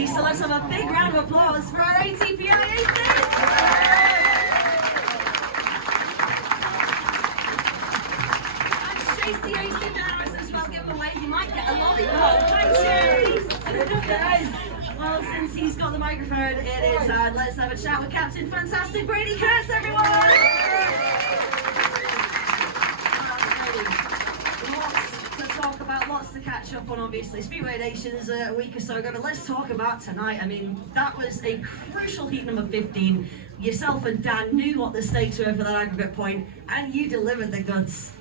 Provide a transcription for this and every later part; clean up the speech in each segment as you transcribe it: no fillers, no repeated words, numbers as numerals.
Definitely. So let's have a big round of applause for our ATPI aces. The ace in there as well, give him away. He might get a lollipop. Hi, Chase. Well, since he's got the microphone, it is let's have a chat with Captain Fantastic Brady Kurtz, everyone. Lots to talk about, lots to catch up on. Obviously, Speedway of Nations a week or so ago, but let's talk about tonight. I mean, that was a crucial heat number 15. Yourself and Dan knew what the stakes were for that aggregate point, and you delivered the goods.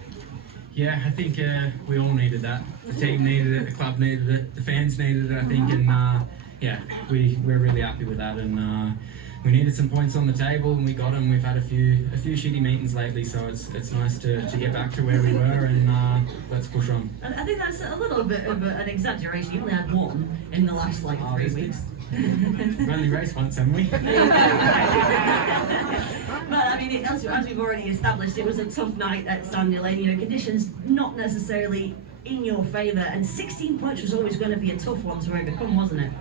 Yeah, I think we all needed that. The team needed it, the club needed it, the fans needed it, I think, and yeah, we're really happy with that. And we needed some points on the table, and we got them. We've had a few shitty meetings lately, so it's nice to get back to where we were, and let's push on. I think that's a little bit of an exaggeration. You only had one in the last 3 weeks. We've only raced once, haven't we? But I mean, as we've already established, it was a tough night at Sandy Lane. You know, conditions not necessarily in your favour, and 16 points was always going to be a tough one to overcome, wasn't it?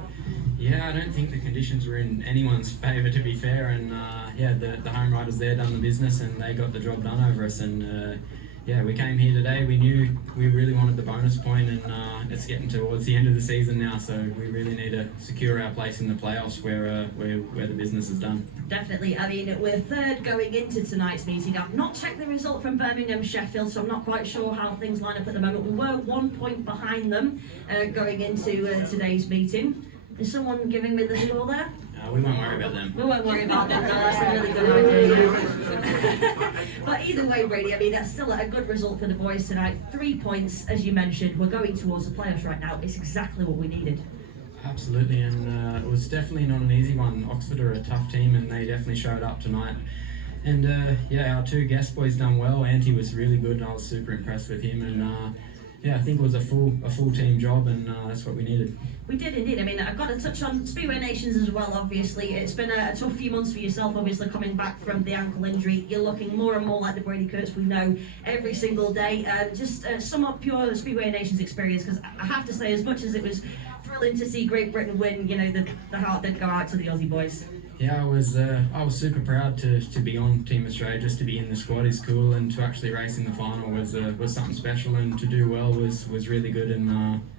Yeah, I don't think the conditions were in anyone's favour, to be fair. And yeah, the home riders there done the business, and they got the job done over us. And yeah, we came here today. We knew we really wanted the bonus point, and it's getting towards the end of the season now, so we really need to secure our place in the playoffs where the business is done. Definitely. I mean, we're third going into tonight's meeting. I've not checked the result from Birmingham Sheffield, so I'm not quite sure how things line up at the moment. We were 1 point behind them going into today's meeting. Is someone giving me the score there? We won't worry about them. We won't worry about them, no, that's a really good idea. But either way, Brady, I mean, that's still a good result for the boys tonight. 3 points, as you mentioned. We're going towards the playoffs right now. It's exactly what we needed. Absolutely, and it was definitely not an easy one. Oxford are a tough team, and they definitely showed up tonight. And yeah, our two guest boys done well. Antti was really good, and I was super impressed with him. And yeah, I think it was a full team job, and that's what we needed. We did indeed. I mean, I've got to touch on Speedway of Nations as well, obviously. It's been a tough few months for yourself, obviously, coming back from the ankle injury. You're looking more and more like the Brady Kurtz we know every single day. Just sum up your Speedway of Nations experience, because I have to say, as much as it was thrilling to see Great Britain win, you know, the heart did go out to the Aussie boys. Yeah, I was super proud to be on Team Australia. Just to be in the squad is cool, and to actually race in the final was something special, and to do well was really good. And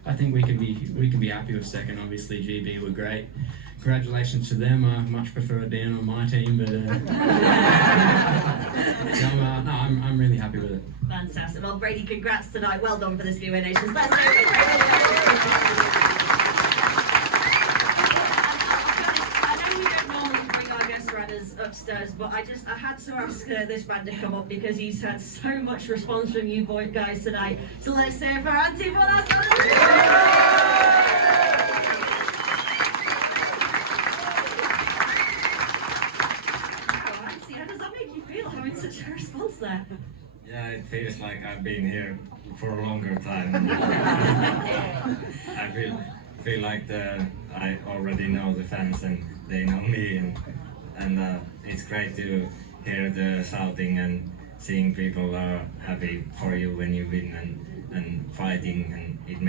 I think we can be happy with second. Obviously, GB were great. Congratulations to them. I much prefer Dan on my team, but no, I'm really happy with it. Fantastic. Well, Brady, congrats tonight. Well done for the Speedway Nations. Let's go. Upstairs, but I had to ask this man to come up because he's had so much response from you guys tonight. So let's say it for Antti. How does that make you feel, having such a response there? Yeah, it feels like I've been here for a longer time. I feel like I already know the fans and they know me, and it's great to hear the shouting and seeing people are happy for you when you win and fighting, and it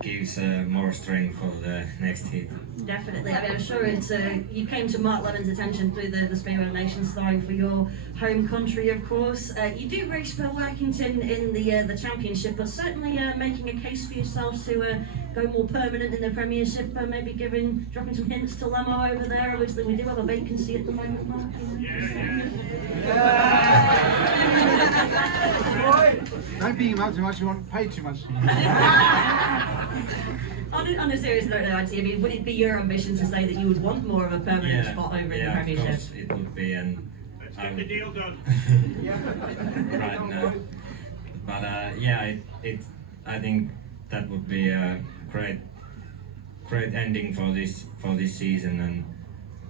gives more strength for the next heat. Definitely. I mean, I'm sure it's you came to Mark Lemon's attention through the Speedway of Nations starring for your home country, of course. You do race for Workington in the championship, but certainly making a case for yourselves to go more permanent in the Premiership, maybe dropping some hints to Lemo over there. Obviously, we do have a vacancy at the moment, Mark. Don't beat him up too much, you won't pay too much. On a serious note, though, Antti, I mean, would it be your ambition to say that you would want more of a permanent spot over in the Premiership? Yeah, of course it would be, and let's get the deal done. Right now. But yeah, I think that would be a great ending for this season, and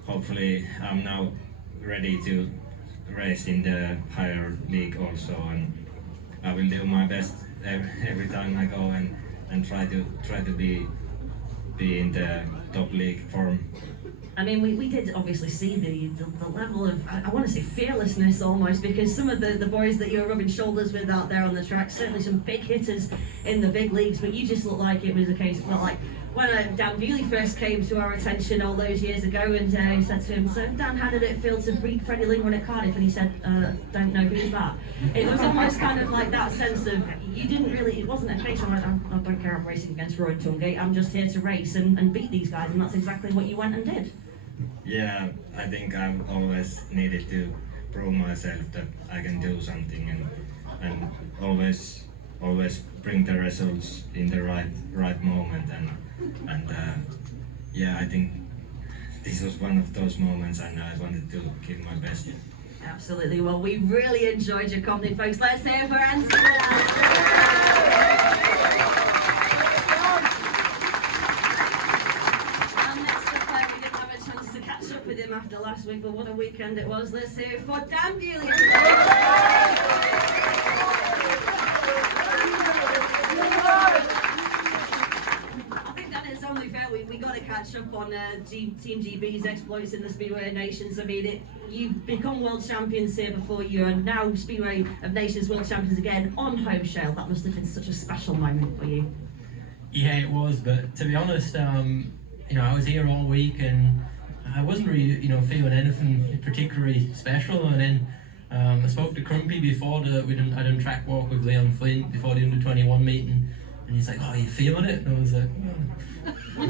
hopefully I'm now ready to race in the higher league also, and I will do my best every time I go and try to be in the top league form. I mean, we did obviously see the level of, I want to say fearlessness almost, because some of the boys that you're rubbing shoulders with out there on the track, certainly some big hitters in the big leagues, but you just looked like it was a case of, well, like, when Dan Bewley first came to our attention all those years ago, and he said to him, "So Dan, how did it feel to beat Freddie Lingman at Cardiff?" And he said, "Don't know, who's that?" It was almost kind of like that sense of, you didn't really, it wasn't a case of like, I don't care, I'm racing against Roy Tungate, I'm just here to race and beat these guys, and that's exactly what you went and did. Yeah, I think I've always needed to prove myself that I can do something, and always bring the results in the right moment, and yeah, I think this was one of those moments, and I wanted to give my best. Absolutely. Well, we really enjoyed your company, folks. Let's hear it for Anthony. And next up, we didn't have a chance to catch up with him after last week, but what a weekend it was. Let's hear it for Dan Bewley. Only fair, we got to catch up on Team GB's exploits in the Speedway of Nations. I mean, you've become world champions here before you, and now Speedway of Nations world champions again on home shell. That must have been such a special moment for you. Yeah, it was. But to be honest, I was here all week and I wasn't really, feeling anything particularly special. And then I spoke to Crumpy before I done track walk with Leon Flint before the under-21 meeting. And he's like, "Oh, are you feeling it?" And I was like, not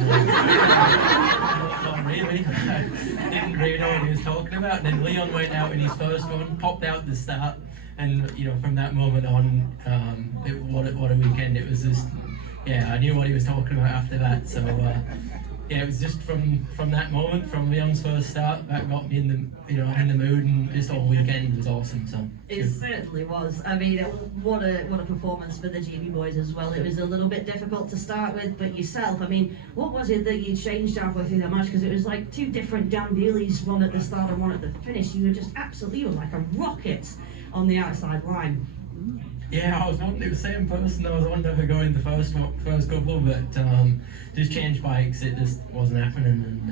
really. I didn't really know what he was talking about. And then Leon went out in his first one, popped out the start, and from that moment on, what a weekend it was. Just, I knew what he was talking about after that. So it was just from that moment, from Leon's first start, that got me in the mood, and just all weekend was awesome. So it certainly was. I mean, what a performance for the GB boys as well. It was a little bit difficult to start with, but yourself, I mean, what was it that you changed halfway through that match? Because it was like two different Dan Bewleys, one at the start and one at the finish. You were just absolutely like a rocket on the outside line. Yeah, I was wanting the same person. I was wanting to go in the first couple, but just changed bikes. It just wasn't happening, and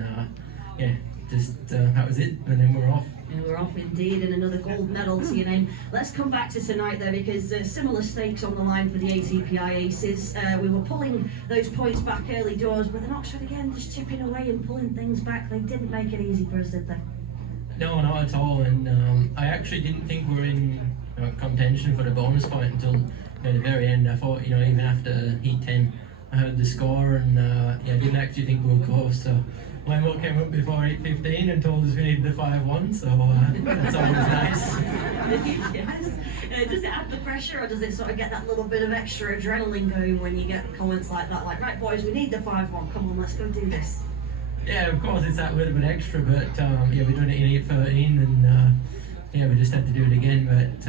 that was it. And then we're off. And we're off indeed, and another gold medal to your name. Let's come back to tonight though, because similar stakes on the line for the ATPI Aces. We were pulling those points back early doors, but then Oxford again just chipping away and pulling things back. They didn't make it easy for us, did they? No, not at all. And I actually didn't think we were in contention for the bonus point until the very end. I thought, even after heat 10, I heard the score, and I didn't actually think we were close. So Lemo came up before 8:15 and told us we needed the 5-1, so that's always nice. Yes. Does it add the pressure, or does it sort of get that little bit of extra adrenaline going when you get comments like that, like, "Right boys, we need the 5-1, come on, let's go do this"? Yeah, of course it's that little bit extra, but we're doing it in 8:13, and we just had to do it again. But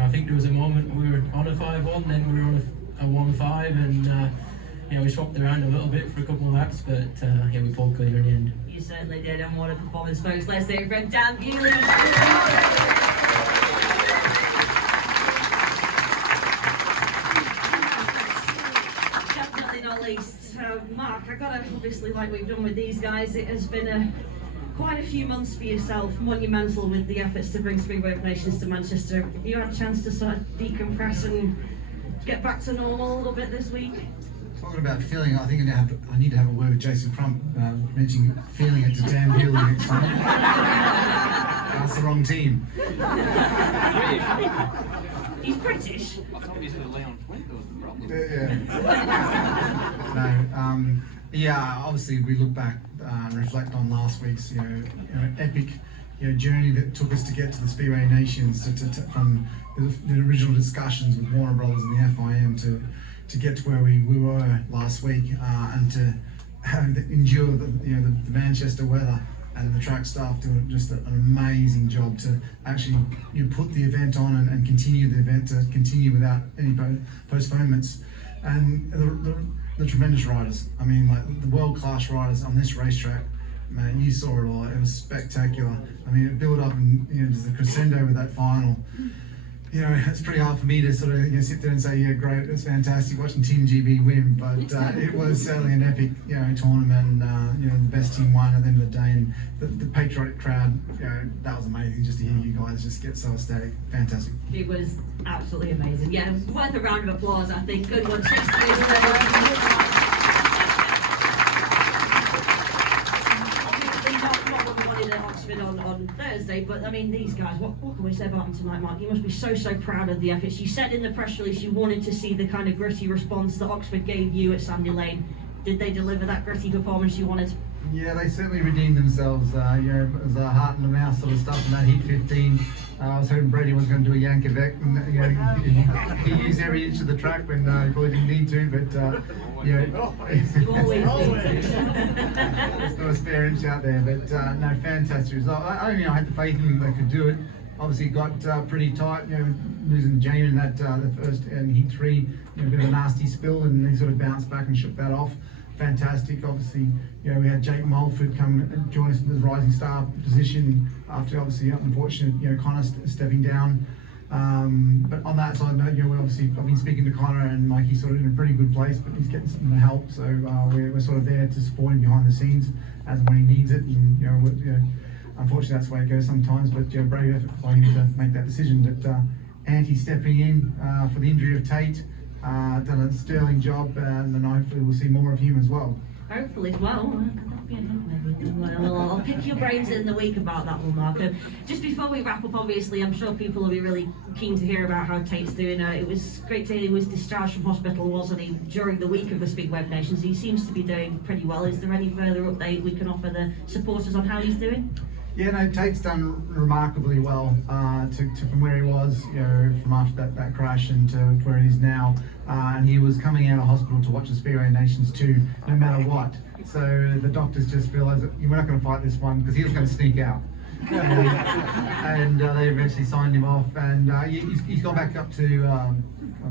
I think there was a moment we were on a 5-1, then we were on a 1-5, and we swapped around a little bit for a couple of laps, but we pulled clear in the end. You certainly did, and what a performance, folks. Let's hear it from Dan Bewley. Definitely not least, Mark, I gotta, obviously, like we've done with these guys, it has been quite a few months for yourself, monumental with the efforts to bring Speedway of Nations to Manchester. Have you had a chance to sort of decompress and get back to normal a little bit this week? Talking about feeling, I think I need to have a word with Jason Crump, mentioning feeling it to Dan Bewley next time. That's the wrong team. He's British. I thought you said Leon Flint was the problem. No, obviously we look back and reflect on last week's epic journey that took us to get to the Speedway of Nations, from the original discussions with Warner Brothers and the FIM to get to where we were last week, and to endure the Manchester weather, and the track staff doing just an amazing job to actually put the event on and continue the event, to continue without any postponements. And the tremendous riders, I mean, like the world-class riders on this racetrack, man, you saw it all. It was spectacular. I mean, it built up, and just the crescendo with that final. It's pretty hard for me to sort of sit there and say, yeah, great, it was fantastic watching Team GB win, but it was certainly an epic tournament. The best team won at the end of the day, and the patriotic crowd, that was amazing just to hear you guys just get so ecstatic. Fantastic. It was absolutely amazing. Yeah, worth a round of applause, I think. Good one. Oxford on Thursday, but I mean, these guys, what can we say about them tonight, Mark? You must be so proud of the efforts. You said in the press release you wanted to see the kind of gritty response that Oxford gave you at Sandy Lane. Did they deliver that gritty performance you wanted? Yeah, they certainly redeemed themselves. It was a heart and a mouth sort of stuff in that heat 15. I was hoping Brady was going to do a Yankovic, and he used every inch of the track when he probably didn't need to, but You always do. there's not a spare inch out there. But no, fantastic result. I had the faith in them they could do it. Obviously, it got pretty tight. Losing Jamie in that the first and heat 3, a bit of a nasty spill, and they sort of bounced back and shook that off. Fantastic. Obviously, we had Jake Mulford come and join us in the rising star position after obviously unfortunate, Connor stepping down. But on that side note, I've been speaking to Connor, and like he's sort of in a pretty good place, but he's getting something to help. So we're sort of there to support him behind the scenes as and when he needs it. And unfortunately that's the way it goes sometimes. But brave effort for him to make that decision. But Anti stepping in for the injury of Tate. Done a sterling job, and then hopefully we'll see more of him as well. Hopefully, well, that'll be enough maybe. Well, I'll pick your brains in the week about that one, Mark. Just before we wrap up, obviously, I'm sure people will be really keen to hear about how Tate's doing. It was great to hear he was discharged from hospital, wasn't he, during the week of the Speedway of Nations. He seems to be doing pretty well. Is there any further update we can offer the supporters on how he's doing? Yeah, no, Tate's done remarkably well from where he was, from after that crash and to where he is now. And he was coming out of hospital to watch the Speedway of Nations too, no matter what. So the doctors just realised that we're not going to fight this one because he was going to sneak out. And they eventually signed him off, and he's gone back up to, I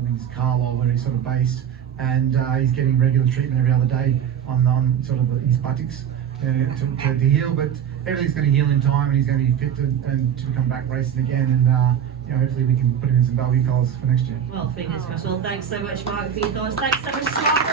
think it's Carlisle where he's sort of based, and he's getting regular treatment every other day on sort of his buttocks to heal. But everything's going to heal in time, and he's going to be fit to come back racing again, and hopefully we can put him in some Belle Vue colours for next year. Well, fingers crossed. Well, thanks so much, Mark, for your thoughts. Thanks so much, Scott.